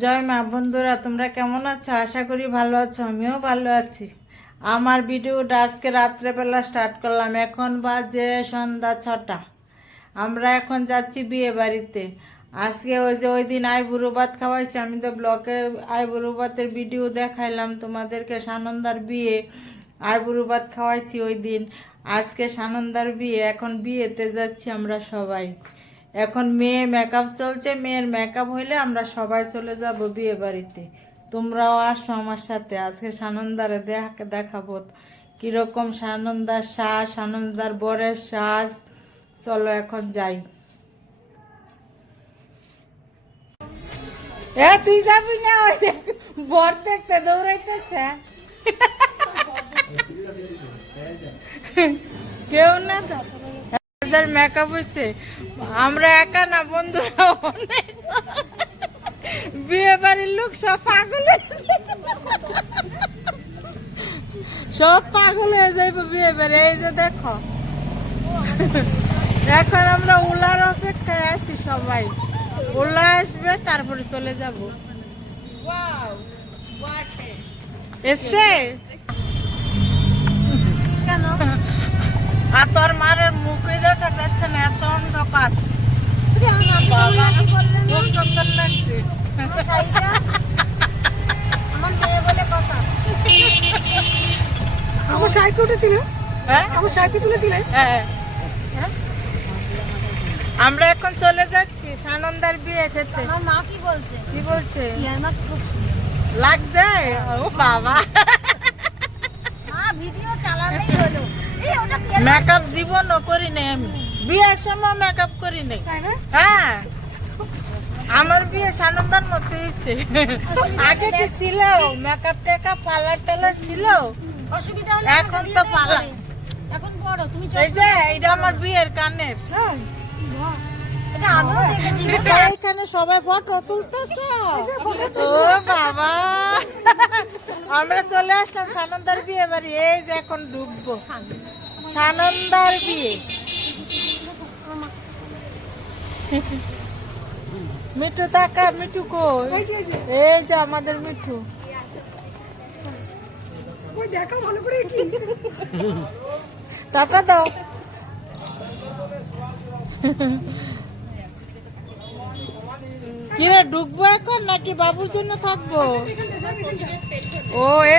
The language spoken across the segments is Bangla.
জয় মা বন্ধুরা, তোমরা কেমন আছো? আশা করি ভালো আছো, আমিও ভালো আছি। আমার ভিডিওটা আজকে রাত্রেবেলা স্টার্ট করলাম। এখন বাজে সন্ধ্যা ছটা। আমরা এখন যাচ্ছি বিয়ে বাড়িতে। আজকে ওই যে ওই দিন আইবুড়ো ভাত খাওয়াইছি, আমি তো ব্লকে আইবুড়ো ভাতের ভিডিও দেখাইলাম তোমাদেরকে, সানন্দার বিয়ে। আইবুড়ো ভাত খাওয়াইছি ওই দিন। আজকে সানন্দার বিয়ে, এখন বিয়েতে যাচ্ছি আমরা সবাই। এখন মেয়ে মেকআপ চলছে, মেয়ের মেকআপ হইলে আমরা সবাই চলে যাব বিয়ে বাড়িতে। তোমরাও আসো আমার সাথে, আজকে সানন্দারে দেখ- দেখাবো কীরকম সানন্দার সাজ, সানন্দার বরের সাজ। চলো এখন যাই। এ, তুই যাবি না? ওই বর দেখতে দৌড়াইতেছে। কেউ না তো? হাজার মেকআপ হয়েছে আমরা একা না বন্ধুরা অনেক। বিয়ে বাড়ির লোক সব পাগল সব পাগল হয়ে যাইব বিয়ে বাড়ি। এই যে দেখো। এখন আমরা উলার অপেক্ষায় আছি সবাই। উলা আসবে তারপরে চলে যাব। এসছে? কেন? আর তোর মারের মুখে দেখা যাচ্ছে না এত অন্ধকার দিদি, আমার নাতি কেমন নাকি বললেন না? খুব সুন্দর লাগছে আমার শাড়িটা আমার মেয়ে বলে কথা আমার শাড়ি উঠেছিল? হ্যাঁ? আমার তুলেছিলে? হ্যাঁ আমরা এখন চলে যাচ্ছি সানন্দার বিয়ে খেতে। আমার মা কি বলছে? কি বলছে? লাগছে? ও বাবা। মা ভিডিও চালালেই হলো। মেকআপ জীবনও করি নাই আমি। বিয়ের সময় মেকআপ করি নাই। হ্যাঁ। আমার বিয়ে সানন্দার মতো হয়েছে। আগে কি ছিল? মেকআপ টেকআপ পার্লার টালার ছিল। অসুবিধা হলে এখন তো পালা। এখন বড় তুমি এই যে এটা আমার বিয়ের কানের। হ্যাঁ। এখানে সবাই ফটো তুলতেছে। ও বাবা। আমরা চলে আসলাম সানন্দার বিয়ে বাড়ি। এই যে এখন ঢুকবো। সানন্দার বিয়ে। মিঠু টাকা মিঠু কই? এই যে, আমাদের মিঠু। দেখো ভালো করে কি। টাটা দাও। কিরে ঢুকবো এখন নাকি বাবুর জন্য থাকব? ও এ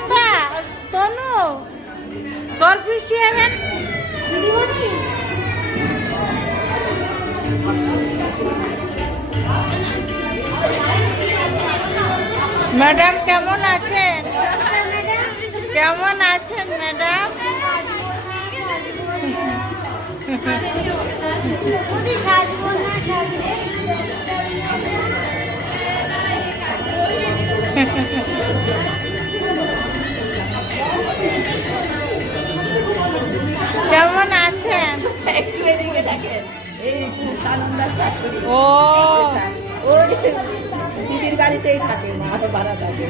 তনু তোর পিসি এলেন ম্যাডাম কেমন আছেন? কেমন আছেন ম্যাডাম? কেমন আছেন? একটু এদিকে দেখেন। এই সানন্দার শাশুড়ি। ও। ওই দিদির বাড়িতেই থাকে আরও ভাড়া থাকে।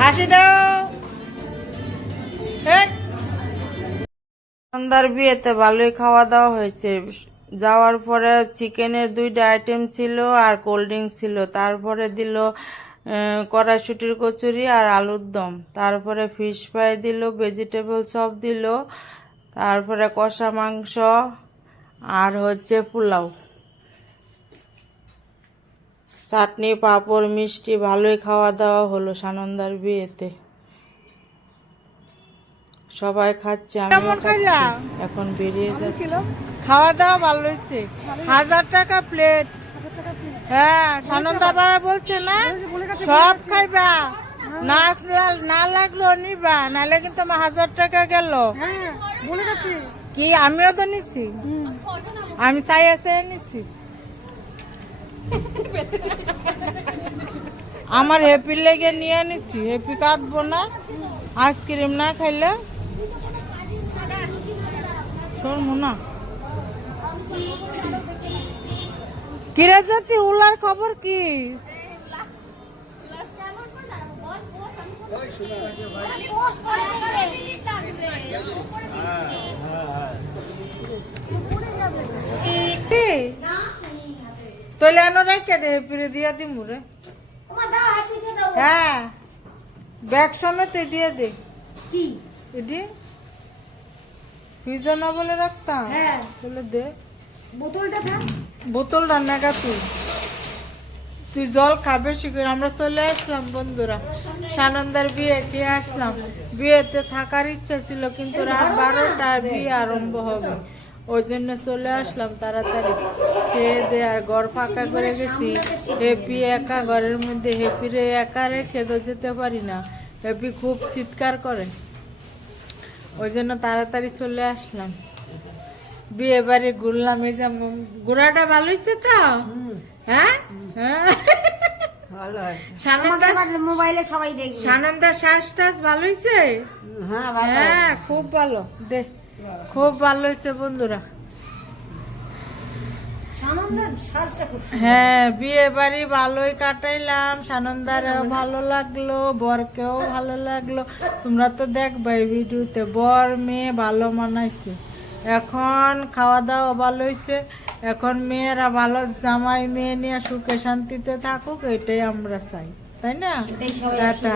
হাসি দাও। বিয়েতে ভালোই খাওয়া দাওয়া হয়েছে। যাওয়ার পরে চিকেনের দুইটা আইটেম ছিল আর কোল্ড ড্রিঙ্কস ছিল। তারপরে দিল কড়াইশুটির কচুরি আর আলুর দম। তারপরে ফিশ ফ্রাই দিল ভেজিটেবল চপ দিল তারপরে কষা মাংস আর হচ্ছে পোলাও। চাটনি পাঁপড় মিষ্টি ভালোই খাওয়া দাওয়া হলো সানন্দার বিয়েতে। সবাই খাচ্ছে আমিও খাচ্ছি। এখন বেরিয়ে যাচ্ছি। খাওয়া দাওয়া ভালো হয়েছে? হাজার টাকা প্লেট হ্যাঁ সানন্দা বাবা বলছে না, সব খাইবা। না না লাগল নিবা, নাহলে কিন্তু আমার হাজার টাকা গেল। কি, আমিও তো নিছি। আমি চাই আছে নিছি। আমার হ্যাপি লেগে নিয়ে নিছি হ্যাপি কাটবো না। আইসক্রিম না খাইলে শোন না। কিরে উলার খবর কি? তোলে আনো রেখে দে হ্যাপিরে দিয়া দিমু রে। তোমার দাও হাতে দিয়ে দাও হ্যাঁ ব্যাগ সমেত দিয়ে দে। কি? এটি? ফ্রিজে না বলে রাখতাম? হ্যাঁ। বলে দে। বোতলটা থাক বোতল রান্না গা তুই। তুই জল খাবে শিখে আমরা চলে আসলাম বন্ধুরা। সানন্দার বিয়ে কে আসলাম। বিয়েতে থাকার ইচ্ছা ছিল কিন্তু রাত বারোটার বিয়ে আরম্ভ হবে। ওই জন্য চলে আসলাম তাড়াতাড়ি। খেয়ে দে আর ঘর ফাঁকা করে গেছি। হেপি একা ঘরের মধ্যে হেপিরে একা রেখে তো যেতে পারি না। হেপি খুব চিৎকার করে। ওই জন্য তাড়াতাড়ি চলে আসলাম। বিয়ে বাড়ি ঘুরলাম এই যে ঘোরাটা ভালো হয়েছে তো? হ্যাঁ? হ্যাঁ। হয় মোবাইলে সবাই দেখবে। সানন্দা শ্বাস টাস ভালো হয়েছে হ্যাঁ হ্যাঁ খুব ভালো। দেখ খুব ভালো হয়েছে বন্ধুরা। সানন্দের শ্বাসটা হ্যাঁ বিয়ে বাড়ি ভালোই কাটাইলাম। সানন্দার ভালো লাগল বরকেও ভালো লাগল। তোমরা তো দেখবে ভিডিওতে বর মেয়ে ভালো মানাইছে। এখন খাওয়া দাওয়া ভালো হয়েছে এখন মেয়েরা ভালো জামাই মেয়ে নিয়ে সুখে শান্তিতে থাকুক এটাই আমরা চাই। তাই না? টাটা।